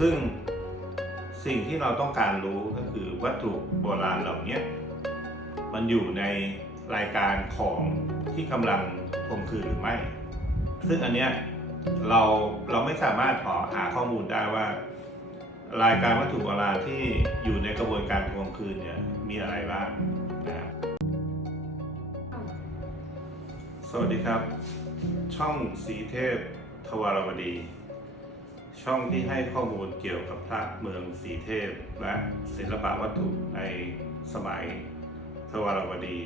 ซึ่งสิ่งที่เราต้องการรู้ก็คือวัตถุโบราณเหล่านี้มันอยู่ในรายการของที่กำลังทวงคืนหรือไม่ ซึ่งอันเนี้ยเราเราไม่สามารถขอหาข้อมูลได้ว่า รายการวัตถุโบราณที่อยู่ในกระบวนการทวงคืนเนี่ยมีอะไรบ้างนะครับสวัสดีครับ ช่องสีเทพทวารวดี ช่องที่ให้ข้อมูลเกี่ยวกับพระเมืองสีเทพ และศิลปะวัตถุในสมัยทวารวดี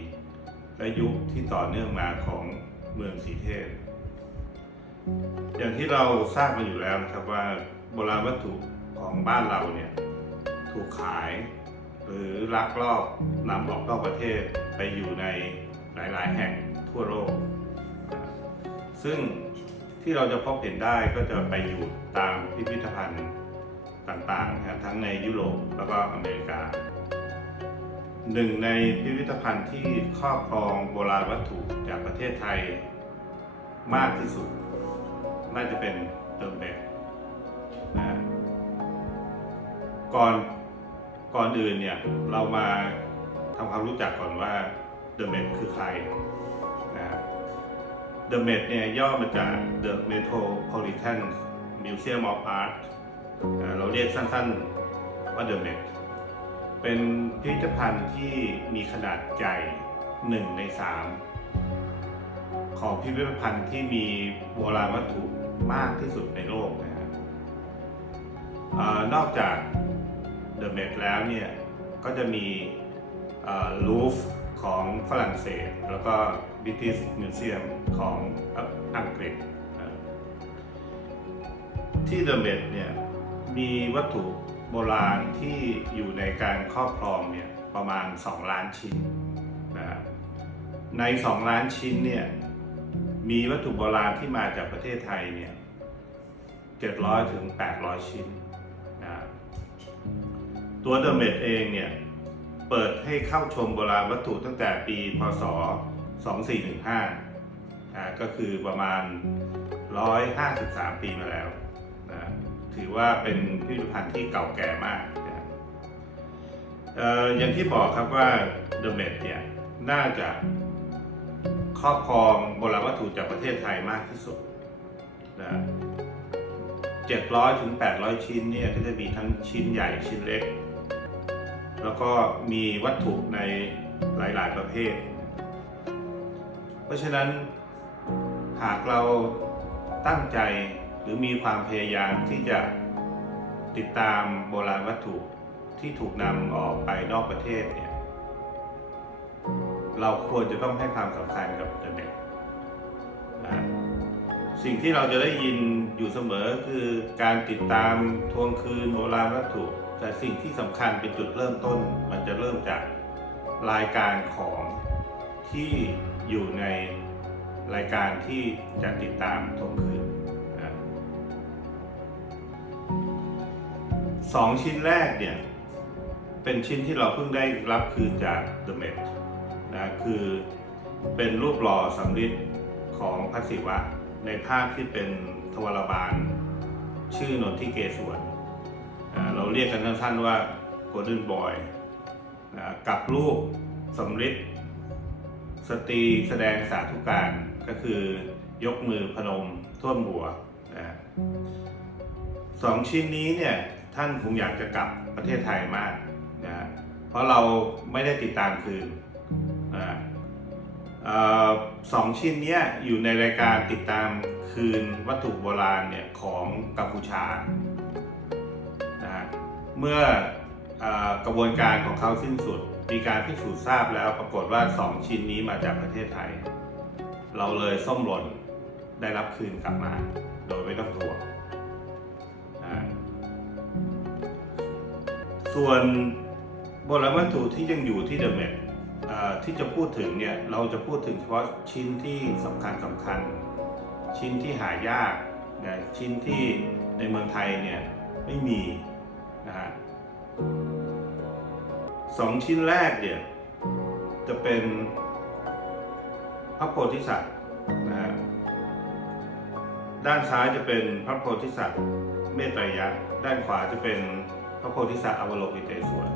และยุคที่ต่อเนื่องมาของเมืองสีเทพ อย่างที่เราทราบกันอยู่แล้วนะครับว่าโบราณวัตถุของบ้านเราเนี่ยถูกขาย หรือลักลอบนำออกนอกประเทศไปอยู่ในหลาย ๆ แห่งทั่วโลก ซึ่ง ที่เราจะพบเห็นได้ก็จะไปอยู่ตามพิพิธภัณฑ์ต่างๆนะครทั้งในยุโรปแล้วก็อเมริกา หนึ่งในพิพิธภัณฑ์ที่ครอบครองโบราณวัตถุจากประเทศไทยมากที่สุด น่าจะเป็นเดิมเบกนะก่อนก่อนอื่นเนี่ยเรามาทำความรู้จักก่อนว่าเดอะเมดคือใคร The Met เนี่ยย่อมาจาก The Metropolitan Museum of Art อ่าเราเรียกสั้นๆว่า The Met เป็นพิพิธภัณฑ์ที่มีขนาดใหญ่หนึ่งในสามของพิพิธภัณฑ์ที่มีโบราณวัตถุมากที่สุดในโลกนะครับนอกจาก The Met แล้วเนี่ยก็จะมีลูฟของฝรั่งเศสแล้วก็ British Museum ของอังกฤษ ที่ The Met เนี่ยมีวัตถุโบราณที่อยู่ในการครอบครองเนี่ยประมาณ 2 ล้านชิ้นนะครับใน 2 ล้านชิ้นเนี่ยมีวัตถุโบราณที่มาจากประเทศไทยเนี่ย700ถึง800 ชิ้นนะครับตัว The Met เองเนี่ยเปิดให้เข้าชมโบราณวัตถุตั้งแต่ปีพศ 2415อ่าก็คือประมาณ 153 ปีมาแล้วนะถือว่าเป็นพิพิธภัณฑ์ที่เก่าแก่มากนะออย่างที่บอกครับว่า The Met เนี่ยน่าจะครอบครองโบราณวัตถุจากประเทศไทยมากที่สุดนะ700ถึง800 ชิ้นเนี่ยก็จะมีทั้งชิ้นใหญ่ชิ้นเล็ก แล้วก็มีวัตถุในหลาย ๆ ประเภท ราะฉะนั้นหากเราตั้งใจหรือมีความพยายามที่จะติดตามโบราณวัตถุที่ถูกนำออกไปนอกประเทศเนี่ยเราควรจะต้องให้ความสำคัญกับอินเทอร์เน็ตนะสิ่งที่เราจะได้ยินอยู่เสมอคือการติดตามทวงคืนโบราณวัตถุ แต่สิ่งที่สำคัญเป็นจุดเริ่มต้น มันจะเริ่มจากรายการของที่ อยู่ในรายการที่จะติดตามทวงคืนสองชิ้นแรกเนี่ย เป็นชิ้นที่เราเพิ่งได้รับคืนจาก The Met นะคือเป็นรูปหล่อสำริดของพระศิวะ ในภาพที่เป็นทวารบาล ชื่อนนทิเกศวรเราเรียกกันสั้นๆว่า Golden Boy นะกับรูปสำริด สตรีแสดงสาธุการก็คือยกมือพนมท่วมหัวนะสองชิ้นนี้เนี่ยท่านคงอยากจะกลับประเทศไทยมากนะเพราะเราไม่ได้ติดตามคืนนะออสองชิ้นนี้อยู่ในรายการติดตามคืนวัตถุโบราณเนี่ยของกัมพูชานะเมื่อออกระบวนการของเขาสิ้นสุด มีการพิสูจน์ทราบแล้วปรากฏว่าสองชิ้นนี้มาจากประเทศไทย เราเลยส้มหล่นได้รับคืนกลับมา โดยไม่ต้องทวงส่วนโบราณวัตถุที่ยังอยู่ที่เดอะเมดที่จะพูดถึงเนี่ยเราจะพูดถึงเฉพาะชิ้นที่สำคัญสำคัญ ชิ้นที่หายากนะชิ้นที่ในเมืองไทยเนี่ยไม่มีนะฮะ สองชิ้นแรกเนี่ย จะเป็นพระโพธิสัตว์นะฮะด้านซ้ายจะเป็นพระโพธิสัตว์เมตไตรยะ ด้านขวาจะเป็นพระโพธิสัตว์อวโลกิเตศวร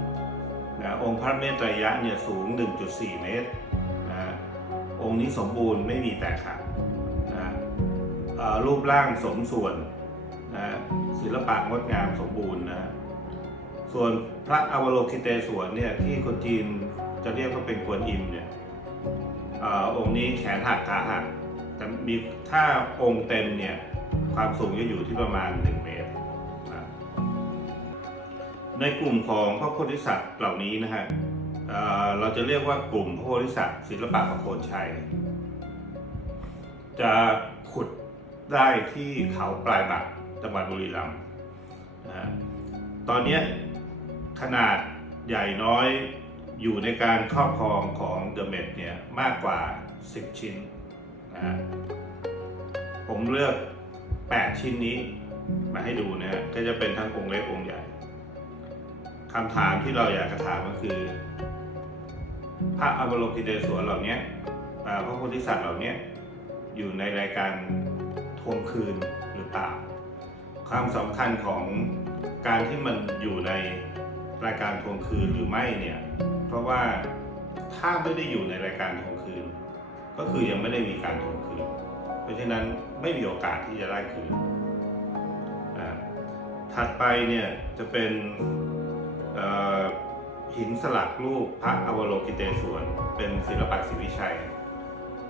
นะองค์พระเมตไตรยะเนี่ยสูง 1.4 เมตรนะองค์นี้สมบูรณ์ไม่มีแตกหักนะรูปร่างสมส่วนนะศิลปะงดงามสมบูรณ์นะ ส่วนพระอวโลกิเตศวรเนี่ยที่คนจีนจะเรียกว่าเป็นกวนอิมเนี่ยอองค์นี้แขนหักขาหักแต่มีถ้าองค์เต็มเนี่ยความสูงจะอยู่ที่ประมาณ 1 เมตร ในกลุ่มของพระโพธิสัตว์เหล่านี้นะฮะเเราจะเรียกว่ากลุ่มพระโพธิสัตว์ศิลปะประโคนชัย จะขุดได้ที่เขาปลายบักจังหวัดบุรีรัมย์ตอนนี้ ขนาดใหญ่น้อยอยู่ในการครอบครองของเดอะเมดเนี่ยมากกว่า 10 ชิ้นนะฮะผมเลือก 8 ชิ้นนี้มาให้ดูนะฮะก็จะเป็นทั้งองค์เล็กองค์ใหญ่คำถามที่เราอยากจะถามก็คือ พระอวโลกิเตศวรเหล่านี้อ่าพระโพธิสัตว์เหล่านี้อยู่ในรายการทวงคืนหรือเปล่า ความสำคัญของการที่มันอยู่ใน รายการทวงคืนหรือไม่เนี่ยเพราะว่าถ้าไม่ได้อยู่ในรายการทวงคืน ก็คือยังไม่ได้มีการทวงคืน เพราะฉะนั้นไม่มีโอกาสที่จะได้คืนถัดไปเนี่ยจะเป็นหินสลักรูปพระอวโลกิเตศวรเป็นศิลปะศรีวิชัย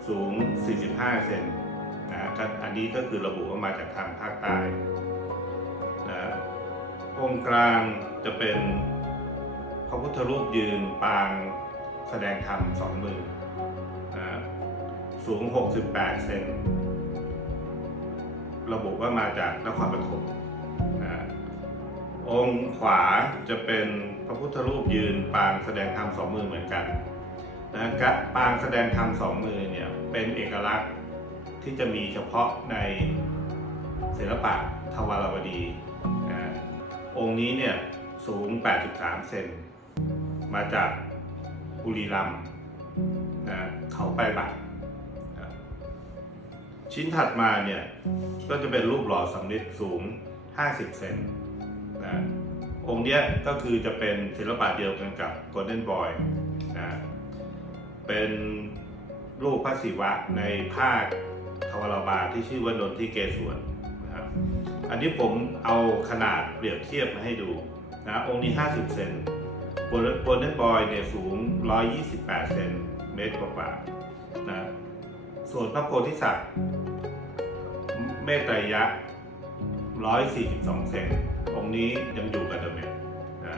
สูง 45 เซนนะก็อันนี้ก็คือระบุว่ามาจากทางภาคใต้นะองค์กลางจะเป็น ระพุทธรูปยืนปางแสดงธรรมสองมือนะสูง 68 เซนระบุว่ามาจากนครปฐมนะองค์ขวาจะเป็นพระพุทธรูปยืนปางแสดงธรรมสองมือเหมือนกันนะกะปางแสดงธรรมสองมือเนี่ยเป็นเอกลักษณ์ที่จะมีเฉพาะในศิลปะทวารวดีนะองค์นี้เนี่ยสูง 83 เซน มาจากบุรีรัมย์นะเขาไปบัตรชิ้นถัดมาเนี่ย ก็จะเป็นรูปหล่อสำริดสูง 50 เซนนะองค์เนี้ยก็คือจะเป็นศิลปะเดียวกันกับ Golden Boy นะเป็นรูปพระศิวะในภาคทวารบาที่ชื่อว่านนทิเกศวรนะครับอันนี้ผมเอาขนาดเปรียบเทียบมาให้ดูนะองค์นี้ 50 เซน Golden Boy เนี่ยสูง 128 เซนเมตรกว่าๆนะส่วนพระโพธิสัตว์เมตไตรยะ 142 เซนองค์นี้ยังอยู่กับเดิมเนี่ยนะ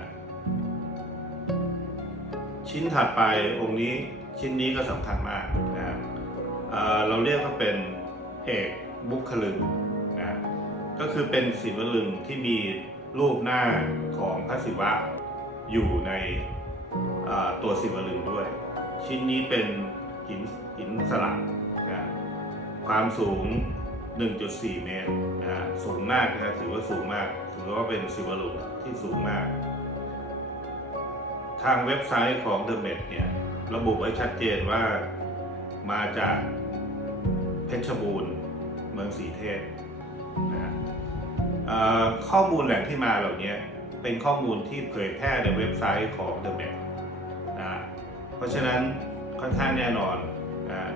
ชิ้นถัดไปองค์นี้ชิ้นนี้ก็สำคัญมากนะเเราเรียกว่าเป็นเอกบุคลึงนะก็คือเป็นศิวลึงที่มีรูปหน้าของพระศิวะ อยู่ในตัวศิวลึงด้วย ชิ้นนี้เป็นหินหินสลักนะความสูง 1.4 เมตรนะสูงมากนะถือว่าสูงมากถือว่าเป็นศิวลึงที่สูงมาก ทางเว็บไซต์ของ The Met เนี่ยระบุไว้ชัดเจนว่ามาจากเพชรบูรณ์เมืองสีเทพนะข้อมูลแหล่งที่มาเหล่านี้ เป็นข้อมูลที่เผยแพร่ในเว็บไซต์ของ The Met นะเพราะฉะนั้นค่อนข้างแน่นอนนะฮะ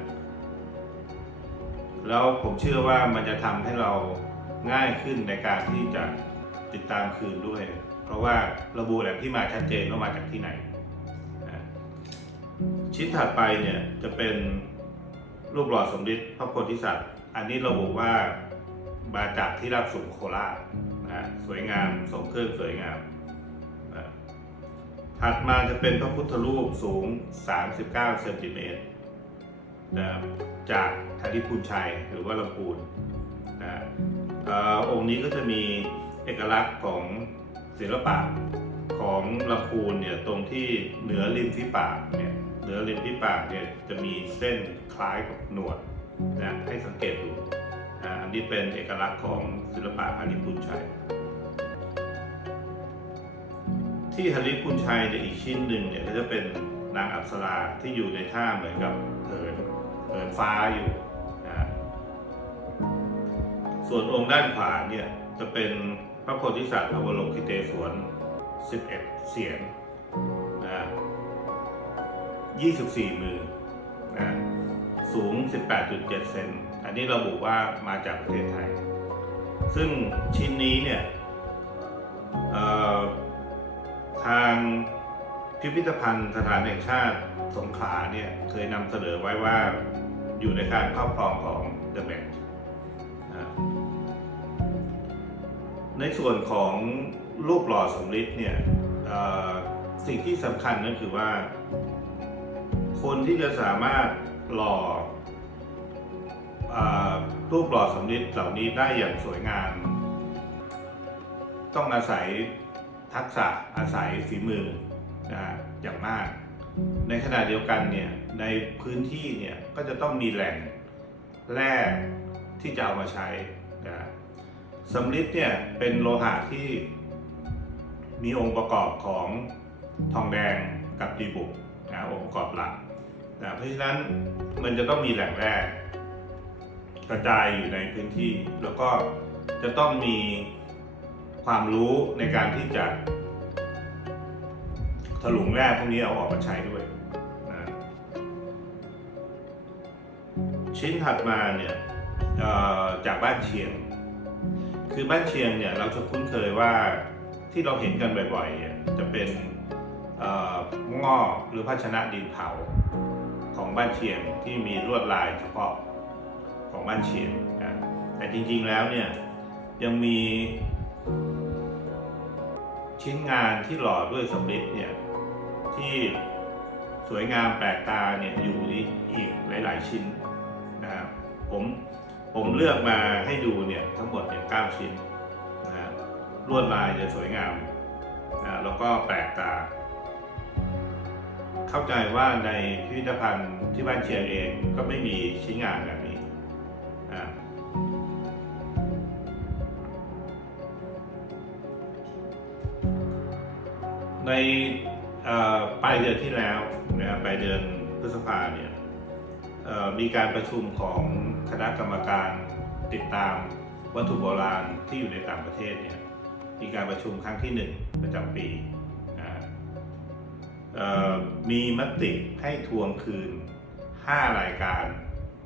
แล้วผมเชื่อว่ามันจะทำให้เราง่ายขึ้นในการที่จะติดตามคืนด้วย เพราะว่าระบุแหล่งที่มาชัดเจนว่ามาจากที่ไหนนะชิ้นถัดไปเนี่ยจะเป็นรูปหล่อสมเด็จพระโพธิสัตว์ อันนี้ระบุว่ามาจากที่ราบสูงโคราช นะสวยงามทรงเครื่องสวยงามนะถัดมาจะเป็นพระพุทธรูปสูง 39เซนติเมตรนะจากทาริพูนชัยหรือว่าลำพูนนะองค์นี้ก็จะมีเอกลักษณ์ของศิลปะของลำพูนเนี่ยตรงที่เหนือริมฝีปากเนี่ยเหนือริมฝีปากเนี่ยจะมีเส้นคล้ายกับหนวดนะให้สังเกตดูอ่าอันนี้เป็นเอกลักษณ์ของศิลปะทาริพู ที่ฮาริพุนชัยในยอีกชิ้นหนึ่งเนี่ยก็จะเป็นนางอัปสราที่อยู่ในท่าเหมือนกับเหินเหินฟ้าอยู่นะส่วนองค์ด้านขวาเนี่ยจะเป็นพระโพธิสัตว์อวโลกิเตศวร11 เสียงนะ24 มือนะสูง 18.7 เซน อันนี้ระบุว่ามาจากประเทศไทย ซึ่งชิ้นนี้เนี่ย ทางพิพิธภัณฑ์สถานแห่งชาติสงขลาเนี่ยเคยนำเสนอไว้ว่าอยู่ในการครอบครองของ The Met นะในส่วนของรูปหล่อสมฤทธิ์เนี่ยสิ่งที่สำคัญนั่นคือว่า คนที่จะสามารถหล่อรูปหล่อสำริดเหล่านี้ได้อย่างสวยงาม ต้องอาศัย ทักษะอาศัยฝีมือนะอย่างมาก ในขณะเดียวกันเนี่ยในพื้นที่เนี่ยก็จะต้องมีแหล่งแร่ที่จะเอามาใช้นะฮะสำริดเนี่ยเป็นโลหะที่มีองค์ประกอบของทองแดงกับดีบุกนะองค์ประกอบหลักนะเพราะฉะนั้นมันจะต้องมีแหล่งแร่กระจายอยู่ในพื้นที่ แล้วก็จะต้องมี ความรู้ในการที่จะถลุงแร่พวกนี้เอาออกมาใช้ด้วยนะชิ้นถัดมาเนี่ยจากบ้านเชียง คือบ้านเชียงเนี่ยเราจะคุ้นเคยว่าที่เราเห็นกันบ่อยๆเนี่ยจะเป็นเอ่อหม้อหรือภาชนะดินเผาของบ้านเชียงที่มีลวดลายเฉพาะของบ้านเชียงนะแต่จริงๆแล้วเนี่ยยังมี ชิ้นงานที่หล่อด้วยสำริดเนี่ยที่สวยงามแปลกตาเนี่ยอยู่อีกหลาย ๆ ชิ้นนะครับผมผมเลือกมาให้ดูเนี่ยทั้งหมดเนี่ยเก้าชิ้นนะลวดลายจะสวยงามนะแล้วก็แปลกตา เข้าใจว่าในพิพิธภัณฑ์ที่บ้านเชียงเองก็ไม่มีชิ้นงานแบบ ในปลายเดือนที่แล้วนะครับปลายเดือนพฤษภาเนี่ยมีการประชุมของคณะกรรมการติดตามวัตถุโบราณที่อยู่ในต่างประเทศเนี่ยมีการประชุมครั้งที่หนึ่งประจำปีนะมีมติให้ทวงคืน 5 รายการ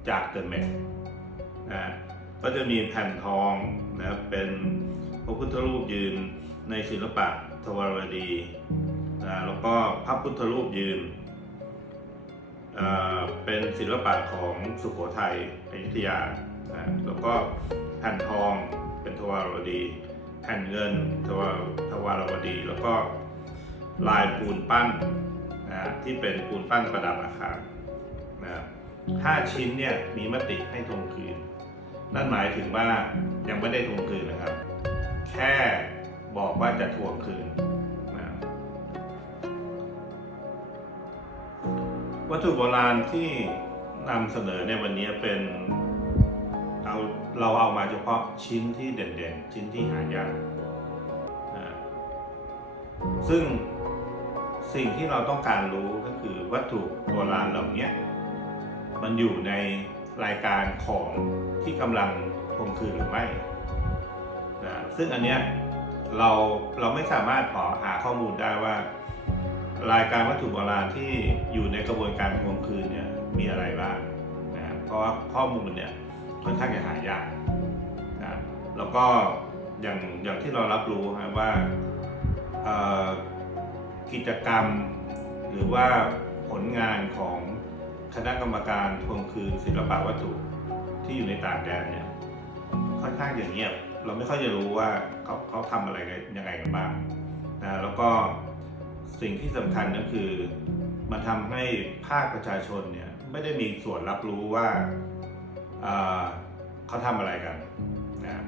จากเดอะเมทนะก็จะมีแผ่นทองนะครับเป็นพระพุทธรูปยืนในศิลปะ ทวารวดีนะแล้วก็พระพุทธรูปยืน เป็นศิลปะของสุโขทัยอยุธยานะแล้วก็แผ่นทองเป็นทวารวดี แผ่นเงินทวารทวารวดี แล้วก็ลายปูนปั้นนะที่เป็นปูนปั้นประดับอาคารนะห้าชิ้นเนี่ยมีมติให้ทวงคืน นั่นหมายถึงว่ายังไม่ได้ทวงคืนนะครับ แค่ บอกว่าจะทวงคืนนะวัตถุโบราณที่นำเสนอในวันนี้เป็นเอาเราเอามาเฉพาะชิ้นที่เด่นๆ ชิ้นที่หายากนะซึ่งสิ่งที่เราต้องการรู้ก็คือวัตถุโบราณเหล่านี้มันอยู่ในรายการของที่กำลังทวงคืนหรือไม่นะซึ่งอันเนี้ย เราเราไม่สามารถขอหาข้อมูลได้ว่า รายการวัตถุโบราณที่อยู่ในกระบวนการทวงคืนเนี่ยมีอะไรบ้างนะเพราะว่าข้อมูลเนี่ยค่อนข้างจะหายากนะแล้วก็อย่างอย่างที่เรารับรู้นะว่ากิจกรรม หรือว่าผลงานของคณะกรรมการทวงคืนศิลปะวัตถุที่อยู่ในต่างแดนเนี่ยค่อนข้างอย่างเงียบ เราไม่ค่อยจะรู้ว่า เขาเขาทำอะไรยังไงกันบ้างนะแล้วก็สิ่งที่สำคัญก็คือมันทำให้ภาคประชาชนเนี่ยไม่ได้มีส่วนรับรู้ว่าเขาทำอะไรกันนะ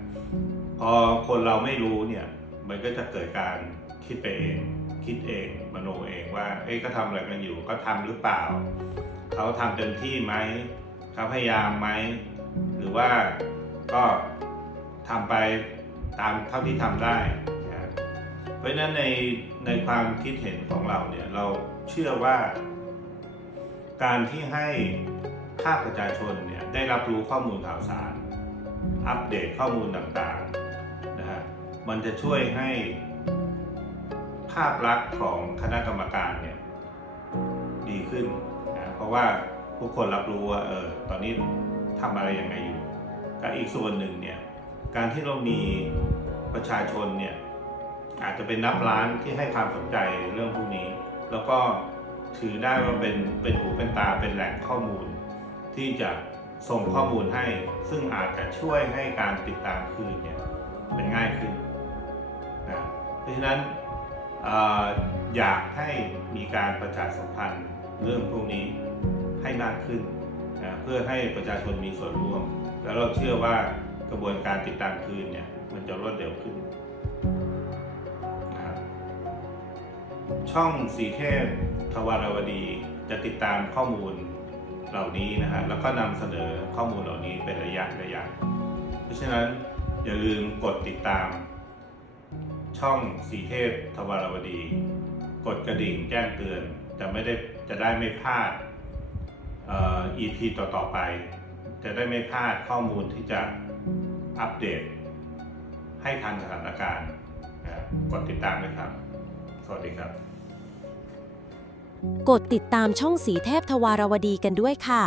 พอคนเราไม่รู้เนี่ยมันก็จะเกิดการคิดไปเองคิดเองมโนเองว่าเอ้ยเขาทำอะไรกันอยู่เขาทำหรือเปล่า เขาทำเต็มที่ไหมเขาพยายามไหมหรือว่าก็ทำไป ตามเท่าที่ทำได้นะเพราะฉะนั้นในในความคิดเห็นของเราเนี่ยเราเชื่อว่า การที่ให้ภาคประชาชนเนี่ยได้รับรู้ข้อมูลข่าวสาร อัปเดตข้อมูลต่างๆนะฮะมันจะช่วยให้ภาพลักษณ์ของคณะกรรมการเนี่ยดีขึ้นนะเพราะว่าทุกคนรับรู้ว่าเออตอนนี้ทำอะไรยังไงอยู่กับอีกส่วนหนึ่งเนี่ย การที่เรามีประชาชนเนี่ยอาจจะเป็นนับล้านที่ให้ความสนใจเรื่องพวกนี้ แล้วก็ถือได้ว่าเป็นเป็นหูเป็นตาเป็นแหล่งข้อมูล ที่จะส่งข้อมูลให้ ซึ่งอาจจะช่วยให้การติดตามคืนเนี่ยเป็นง่ายขึ้นนะเพราะฉะนั้นอออยากให้มีการประชาสัมพันธ์เรื่องพวกนี้ให้มากขึ้นนะเพื่อให้ประชาชนมีส่วนร่วม แล้วเราเชื่อว่า กระบวนการติดตามคืนเนี่ยมันจะรวดเร็วขึ้นนะครับช่องสีเทพทวารวดีจะติดตามข้อมูลเหล่านี้นะฮะแล้วก็นำเสนอข้อมูลเหล่านี้เป็นระยะระยะ เพราะฉะนั้นอย่าลืมกดติดตาม ช่องสีเทพทวารวดี กดกระดิ่งแจ้งเตือนจะไม่ได้จะได้ไม่พลาดอ่อ EP ต่อ ๆ ไป จะได้ไม่พลาดข้อมูลที่จะ อัปเดต ให้ทันสถานการณ์นะครับกดติดตามด้วยครับ สวัสดีครับ กดติดตามช่องสีเทพทวารวดีกันด้วยค่ะ